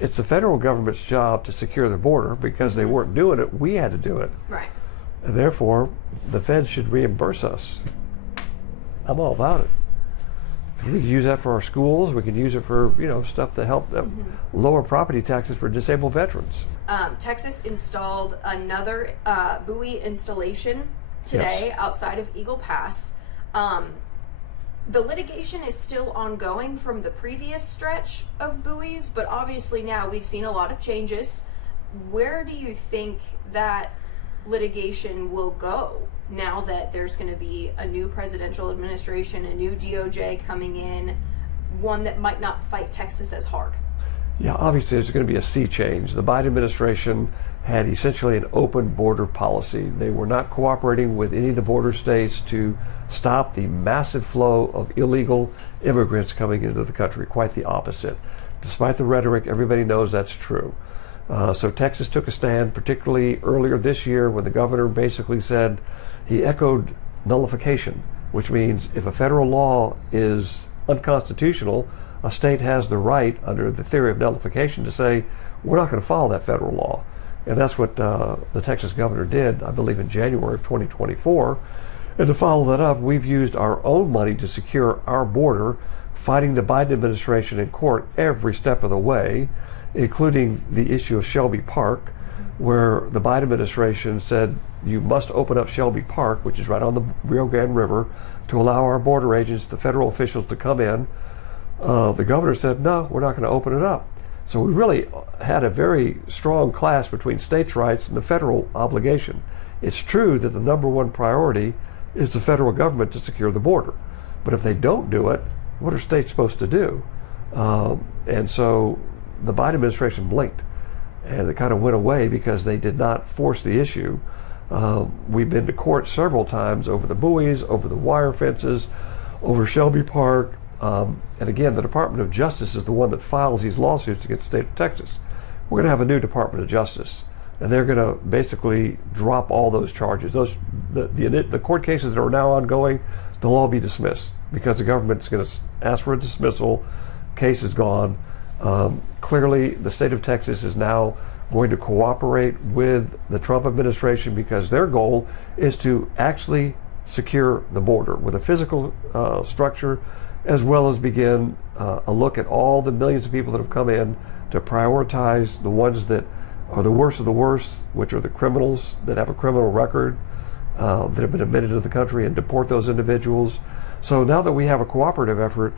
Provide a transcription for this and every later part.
it's the federal government's job to secure the border. Because they weren't doing it, we had to do it. Right. And therefore, the feds should reimburse us. I'm all about it. We can use that for our schools. We can use it for stuff to help lower property taxes for disabled veterans. Texas installed another buoy installation today outside of Eagle Pass. The litigation is still ongoing from the previous stretch of buoys, but obviously now we've seen a lot of changes. Where do you think that litigation will go now that there's going to be a new presidential administration, a new DOJ coming in, one that might not fight Texas as hard? Yeah, obviously there's going to be a sea change. The Biden administration had essentially an open border policy. They were not cooperating with any of the border states to stop the massive flow of illegal immigrants coming into the country. Quite the opposite. Despite the rhetoric, everybody knows that's true. So Texas took a stand, particularly earlier this year when the governor basically said, he echoed nullification, which means if a federal law is unconstitutional, a state has the right, under the theory of nullification, to say, we're not going to follow that federal law. And that's what the Texas governor did, I believe, in January of 2024. And to follow that up, we've used our own money to secure our border, fighting the Biden administration in court every step of the way, including the issue of Shelby Park, where the Biden administration said you must open up Shelby Park, which is right on the Rio Grande River, to allow our border agents, the federal officials, to come in. The governor said, no, we're not going to open it up. So we really had a very strong clash between states' rights and the federal obligation. It's true that the number one priority is the federal government to secure the border. But if they don't do it, what are states supposed to do? And so the Biden administration blinked, and it kind of went away because they did not force the issue. We've been to court several times over the buoys, over the wire fences, over Shelby Park. And again, the Department of Justice is the one that files these lawsuits against the state of Texas. We're going to have a new Department of Justice, and they're going to basically drop all those charges. The court cases that are now ongoing, they'll all be dismissed because the government's going to ask for a dismissal. Case is gone. Clearly, the state of Texas is now going to cooperate with the Trump administration because their goal is to actually secure the border with a physical structure, as well as begin a look at all the millions of people that have come in, to prioritize the ones that are the worst of the worst, which are the criminals that have a criminal record, that have been admitted to the country, and deport those individuals. So now that we have a cooperative effort,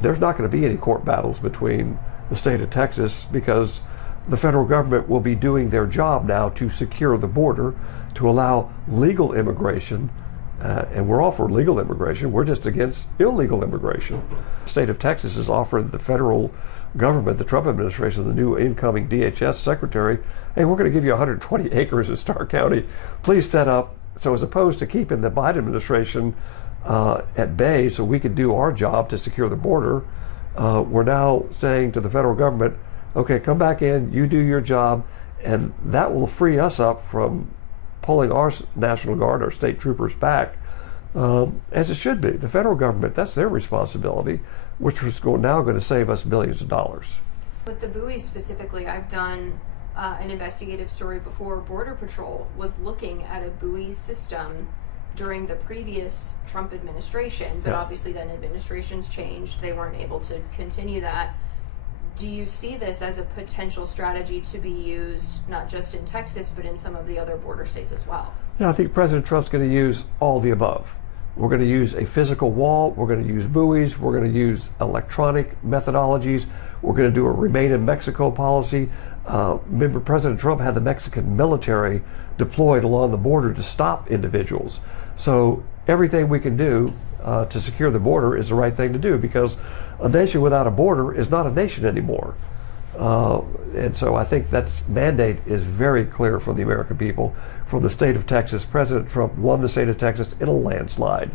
there's not going to be any court battles between the state of Texas, because the federal government will be doing their job now to secure the border, to allow legal immigration. And we're all for legal immigration. We're just against illegal immigration. The state of Texas has offered the federal government, the Trump administration, the new incoming DHS secretary, hey, we're going to give you 120 acres in Starr County. Please set up. So as opposed to keeping the Biden administration at bay so we could do our job to secure the border, we're now saying to the federal government, okay, come back in, you do your job, and that will free us up from pulling our National Guard, our state troopers back, as it should be. The federal government, that's their responsibility, which is now going to save us billions of dollars. With the buoys specifically, I've done an investigative story before. Border Patrol was looking at a buoy system during the previous Trump administration, but obviously then administrations changed. They weren't able to continue that. Do you see this as a potential strategy to be used not just in Texas, but in some of the other border states as well? Yeah, I think President Trump's going to use all the above. We're going to use a physical wall. We're going to use buoys. We're going to use electronic methodologies. We're going to do a Remain in Mexico policy. Remember, President Trump had the Mexican military deployed along the border to stop individuals. So everything we can do to secure the border is the right thing to do, because a nation without a border is not a nation anymore. And so I think that mandate is very clear from the American people. From the state of Texas, President Trump won the state of Texas in a landslide.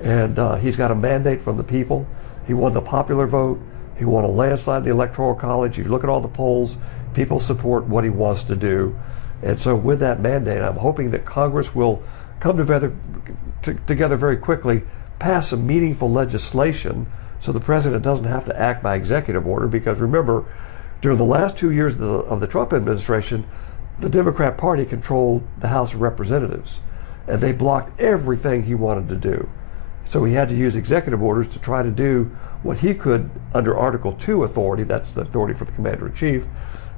And he's got a mandate from the people. He won the popular vote. He won a landslide in the Electoral College. You look at all the polls, people support what he wants to do. And so with that mandate, I'm hoping that Congress will come together very quickly, pass some meaningful legislation so the president doesn't have to act by executive order, because remember, During the last 2 years of the Trump administration, the Democrat Party controlled the House of Representatives, and they blocked everything he wanted to do. So he had to use executive orders to try to do what he could under Article 2 authority, that's the authority for the Commander-in-Chief,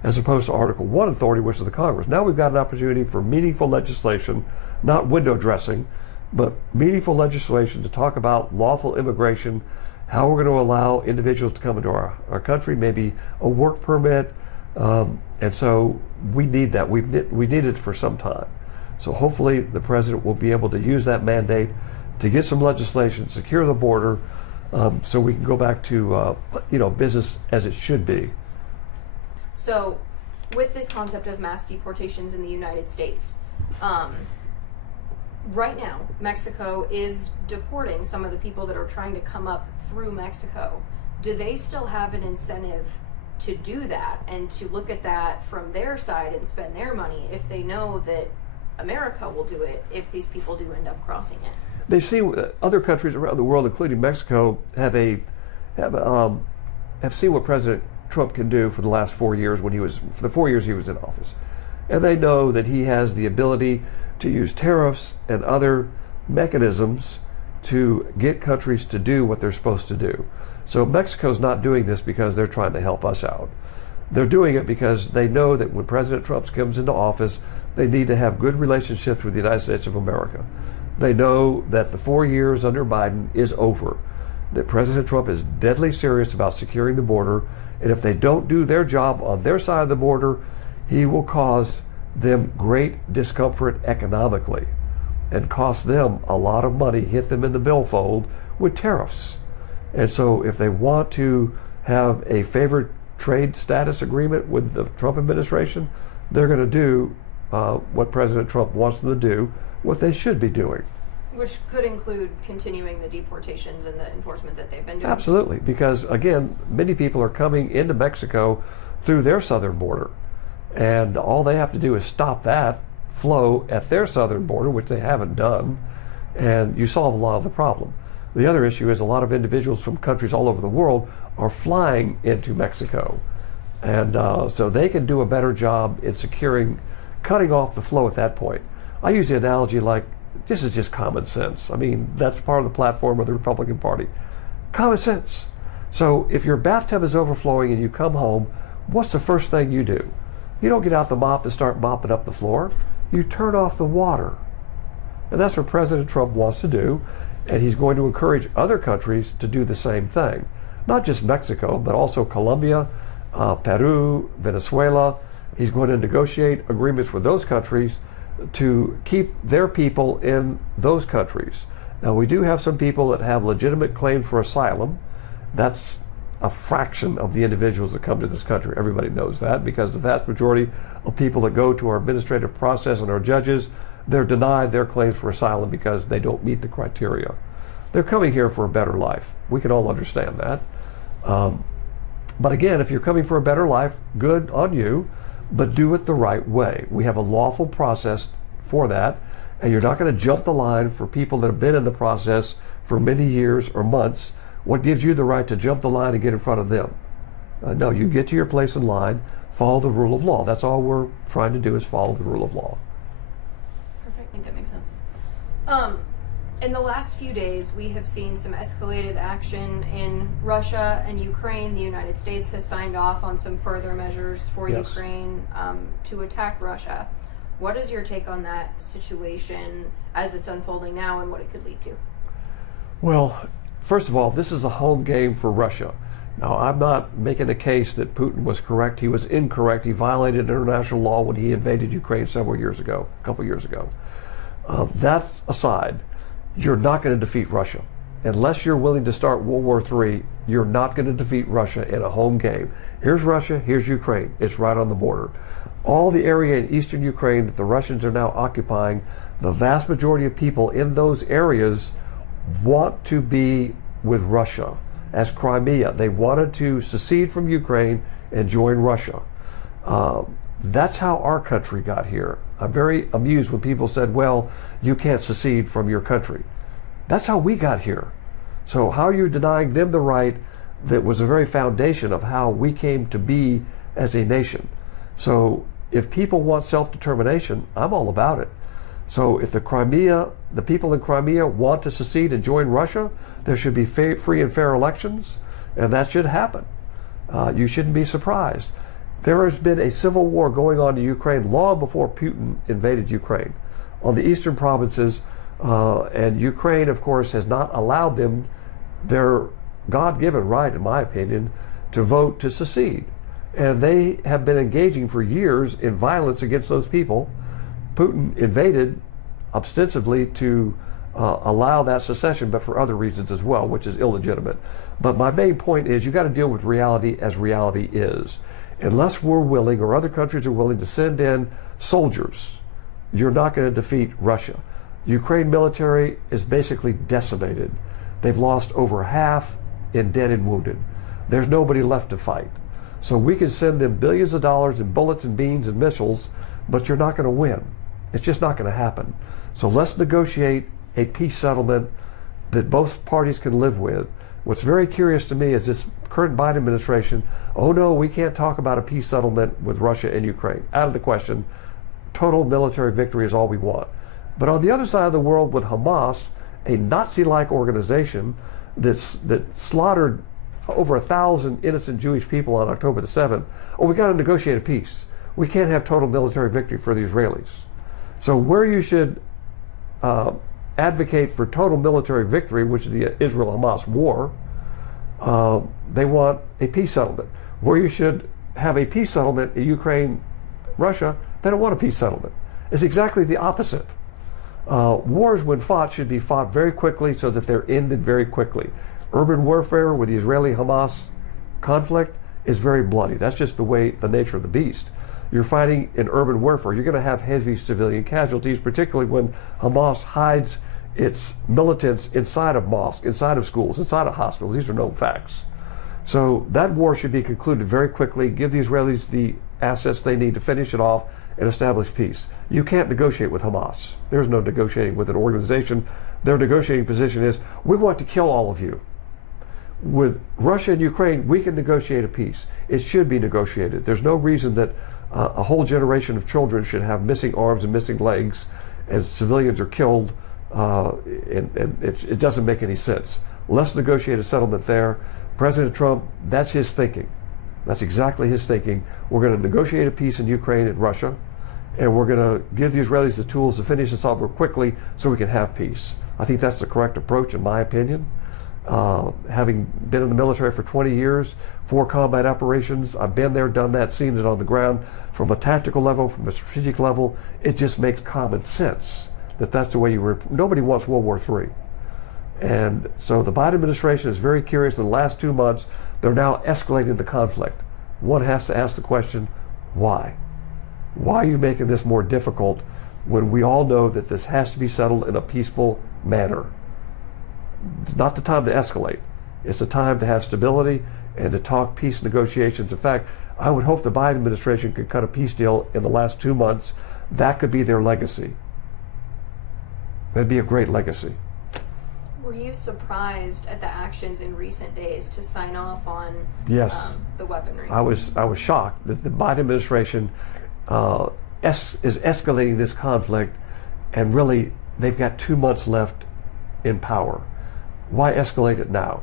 as opposed to Article 1 authority, which is the Congress. Now we've got an opportunity for meaningful legislation, not window dressing, but meaningful legislation to talk about lawful immigration, how we're going to allow individuals to come into our country, maybe a work permit, and so we need that. We needed it for some time. So hopefully the president will be able to use that mandate to get some legislation, secure the border, so we can go back to business as it should be. So, with this concept of mass deportations in the United States, right now, Mexico is deporting some of the people that are trying to come up through Mexico. Do they still have an incentive to do that and to look at that from their side and spend their money if they know that America will do it if these people do end up crossing it? They've seen other countries around the world, including Mexico, have seen what President Trump can do for the last 4 years for the 4 years he was in office. And they know that he has the ability to use tariffs and other mechanisms to get countries to do what they're supposed to do. So Mexico's not doing this because they're trying to help us out. They're doing it because they know that when President Trump comes into office, they need to have good relationships with the United States of America. They know that the 4 years under Biden is over, that President Trump is deadly serious about securing the border, and if they don't do their job on their side of the border, he will cause them great discomfort economically and cost them a lot of money, hit them in the billfold with tariffs. And so if they want to have a favored trade status agreement with the Trump administration, they're going to do what President Trump wants them to do, what they should be doing. Which could include continuing the deportations and the enforcement that they've been doing. Absolutely, because again, many people are coming into Mexico through their southern border, and all they have to do is stop that flow at their southern border, which they haven't done, and you solve a lot of the problem. The other issue is a lot of individuals from countries all over the world are flying into Mexico, and so they can do a better job in cutting off the flow at that point. I use the analogy like, this is just common sense. I mean, that's part of the platform of the Republican Party. Common sense. So if your bathtub is overflowing and you come home, what's the first thing you do? You don't get out the mop and start mopping up the floor. You turn off the water. And that's what President Trump wants to do, and he's going to encourage other countries to do the same thing. Not just Mexico, but also Colombia, Peru, Venezuela. He's going to negotiate agreements with those countries to keep their people in those countries. Now, we do have some people that have legitimate claims for asylum. That's a fraction of the individuals that come to this country. Everybody knows that, because the vast majority of people that go to our administrative process and our judges, they're denied their claims for asylum because they don't meet the criteria. They're coming here for a better life. We can all understand that. But again, if you're coming for a better life, good on you, but do it the right way. We have a lawful process for that, and you're not going to jump the line for people that have been in the process for many years or months. What gives you the right to jump the line and get in front of them? No, you get to your place in line, follow the rule of law. That's all we're trying to do, is follow the rule of law. Perfect. I think that makes sense. In the last few days, we have seen some escalated action in Russia and Ukraine. The United States has signed off on some further measures for Ukraine to attack Russia. What is your take on that situation as it's unfolding now and what it could lead to? Well, first of all, this is a home game for Russia. Now, I'm not making a case that Putin was correct. He was incorrect. He violated international law when he invaded Ukraine a couple years ago. That aside, you're not going to defeat Russia. Unless you're willing to start World War III, you're not going to defeat Russia in a home game. Here's Russia, here's Ukraine. It's right on the border. All the area in eastern Ukraine that the Russians are now occupying, the vast majority of people in those areas want to be with Russia. As Crimea, they wanted to secede from Ukraine and join Russia. That's how our country got here. I'm very amused when people said, well, you can't secede from your country. That's how we got here. So how are you denying them the right that was the very foundation of how we came to be as a nation. So if people want self-determination, I'm all about it. So if the people in Crimea want to secede and join Russia, there should be free and fair elections, and that should happen. You shouldn't be surprised. There has been a civil war going on in Ukraine long before Putin invaded Ukraine on the eastern provinces, and Ukraine, of course, has not allowed them their God-given right, in my opinion, to vote to secede. And they have been engaging for years in violence against those people. Putin invaded ostensibly to allow that secession, but for other reasons as well, which is illegitimate. But my main point is you got to deal with reality as reality is. Unless we're willing, or other countries are willing, to send in soldiers, you're not going to defeat Russia. Ukraine military is basically decimated. They've lost over half in dead and wounded. There's nobody left to fight. So we can send them billions of dollars in bullets and beans and missiles, but you're not going to win. It's just not going to happen. So let's negotiate a peace settlement that both parties can live with. What's very curious to me is this current Biden administration, oh no, we can't talk about a peace settlement with Russia and Ukraine. Out of the question. Total military victory is all we want. But on the other side of the world with Hamas, a Nazi-like organization that slaughtered over 1,000 innocent Jewish people on October the 7th, oh, we got to negotiate a peace. We can't have total military victory for the Israelis. So where you should advocate for total military victory, which is the Israel-Hamas war, they want a peace settlement. Where you should have a peace settlement in Ukraine-Russia, they don't want a peace settlement. It's exactly the opposite. Wars, when fought, should be fought very quickly so that they're ended very quickly. Urban warfare with the Israeli-Hamas conflict is very bloody. That's just the nature of the beast. You're fighting in urban warfare. You're going to have heavy civilian casualties, particularly when Hamas hides its militants inside of mosques, inside of schools, inside of hospitals. These are known facts. So that war should be concluded very quickly, give the Israelis the assets they need to finish it off and establish peace. You can't negotiate with Hamas. There's no negotiating with an organization. Their negotiating position is, we want to kill all of you. With Russia and Ukraine, we can negotiate a peace. It should be negotiated. There's no reason that a whole generation of children should have missing arms and missing legs as civilians are killed. And it doesn't make any sense. Let's negotiate a settlement there. President Trump, that's his thinking. That's exactly his thinking. We're going to negotiate a peace in Ukraine and Russia, and we're going to give the Israelis the tools to finish this off quickly so we can have peace. I think that's the correct approach, in my opinion. Having been in the military for 20 years, 4 combat operations, I've been there, done that, seen it on the ground. From a tactical level, from a strategic level, it just makes common sense that that's the way nobody wants World War III. And so the Biden administration is very curious. In the last 2 months, they're now escalating the conflict. One has to ask the question, why? Why are you making this more difficult when we all know that this has to be settled in a peaceful manner? It's not the time to escalate. It's the time to have stability and to talk peace negotiations. In fact, I would hope the Biden administration could cut a peace deal in the last 2 months. That could be their legacy. That'd be a great legacy. Were you surprised at the actions in recent days to sign off on yes. The weaponry? I was shocked that the Biden administration is escalating this conflict, and really they've got 2 months left in power. Why escalate it now?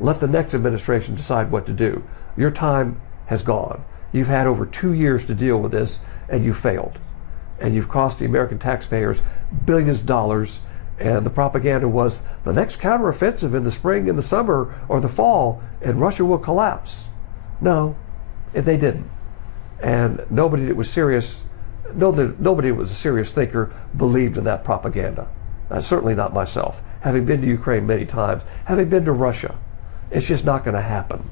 Let the next administration decide what to do. Your time has gone. You've had over 2 years to deal with this, and you failed. And you've cost the American taxpayers billions of dollars. And the propaganda was the next counteroffensive in the spring, in the summer, or the fall, and Russia will collapse. No, they didn't. And nobody that was serious, nobody that was a serious thinker believed in that propaganda. Certainly not myself. Having been to Ukraine many times, having been to Russia, it's just not going to happen.